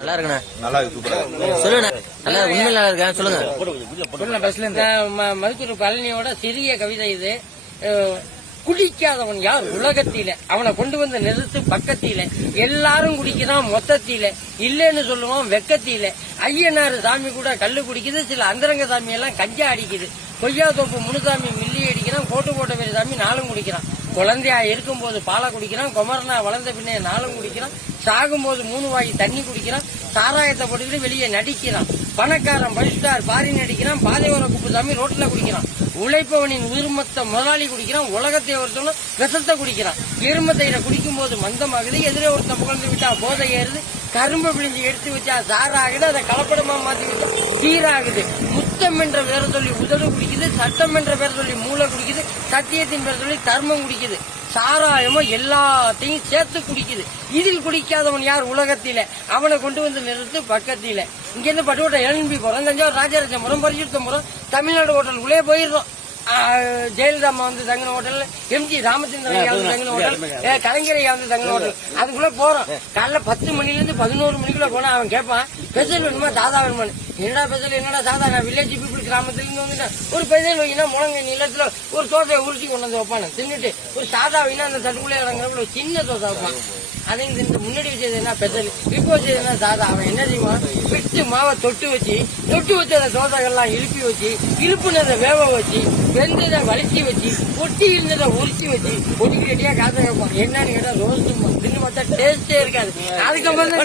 நல்லா இருக்குண்ணா. நல்லா இருக்கு, சூப்பரா இருக்கு. சொல்லுண்ணா. நல்லா உண்மையில நல்லா இருக்கா சொல்லுங்க. மருத்துவர் பழனியோட சிறிய கவிதை இது. குடிக்காதவன் யார் உலகத்தில, அவனை கொண்டு வந்து நிறுத்து பக்கத்தில, எல்லாரும் குடிக்கிறான் மொத்தத்தில, இல்லன்னு சொல்லுவான் வெக்கத்தில, ஐயனாறு சாமி கூட கல்லு குடிக்குது, சில அந்தரங்க சாமி எல்லாம் கஞ்சா அடிக்குது, கொய்யா தோப்பு முனுசாமி மில்லி அடிக்கிறான், கோட்டு போட்ட வேறு சாமி நாளும் குடிக்கிறான், குழந்தையா இருக்கும் போது பாலை குடிக்கிறான், குமரனா வளர்ந்த பின்னே நாளும் குடிக்கிறான், சாகும் போது 3 வாய் தண்ணி குடிக்கிறான், சாராயத்தை போட்டுக்கிட்டு வெளியே நடிக்கிறான், பணக்காரன் பஸ்டார் பாரி நடிக்கிறான், பாதையோர குப்புசாமி ரோட்ல குடிக்கிறான், உழைப்பவனின் உரிமத்த முதலாளி குடிக்கிறான், உலகத்தை ஒருத்தவனும் விஷத்தை குடிக்கிறான், எருமத்தையில குடிக்கும் போது மந்தமாகுது, எதிரே ஒருத்தன் புகழ்ந்து விட்டா போதை ஏறுது, கரும்பு பிழிஞ்சு எடுத்து வச்சா சாராகுது, அதை கலப்படமா மாத்தி வச்சா சீராகுது, முத்தம் என்ற பேரை சொல்லி உதடு குடிக்குது, சட்டம் என்ற பேரை சொல்லி மூளை குடிக்குது, சத்தியத்தின் பேரை சொல்லி தர்மம் குடிக்குது, சாராயமோ எல்லாத்தையும் சேர்த்து குடிக்குது, இதில் குடிக்காதவன் யார் உலகத்தில, அவனை கொண்டு வந்து நிறுத்து பக்கத்தில. இங்க இருந்து பட்டுக்கோட்டை எழும்பி போறோம், தஞ்சாவூர் ராஜராஜபுரம் பரிசுத்தபுரம் தமிழ்நாடு ஹோட்டலுக்குள்ளே போயிடுறோம். ஜெயலலிதா அம்மா வந்து தங்கின ஹோட்டல், எம்ஜி ராமச்சந்திரன் வந்து தங்கின ஹோட்டல், கலைஞரை வந்து தங்கின ஹோட்டல், அதுக்குள்ள போறோம். காலைல 10 மணில இருந்து 11 மணிக்குள்ள போனா அவன் கேட்பான் பெசல் வேணுமா தாதா வேணுமா. என்னடா பெசல் என்னடா தாதா, நான் வில்லேஜ் பீப்புள் கிராமத்துல இருந்து வந்துட்டேன், ஒரு பெசல் வைக்கினா முழங்க நிலத்துல ஒரு தோசையை உருட்டி கொண்டு வந்து வைப்பானு தின்னுட்டு, ஒரு சாதா வைனா அந்த தட்டுக்குள்ளே இறங்குறப்ப ஒரு சின்ன தோசை வைப்பான். அதே முன்னாடி வச்சது என்ன பெசல், இப்போ வச்சது என்ன சாதா. அவன் என்ன செய்வான், பிட்டு மாவை தொட்டு வச்சு அந்த தோசைகள்லாம் இழுப்பி வச்சு, இழுப்புனதை வேக வச்சு, வெந்ததை வலிச்சு வச்சு, ஒட்டி இருந்ததை உரிச்சு வச்சு ஒட்டிக்கு ரெட்டியா காசை வைப்பான். என்னன்னு கேட்டா ரோஸ்ட் தின்னு பார்த்தா டேஸ்டே இருக்காது. அதுக்கப்புறம் தான்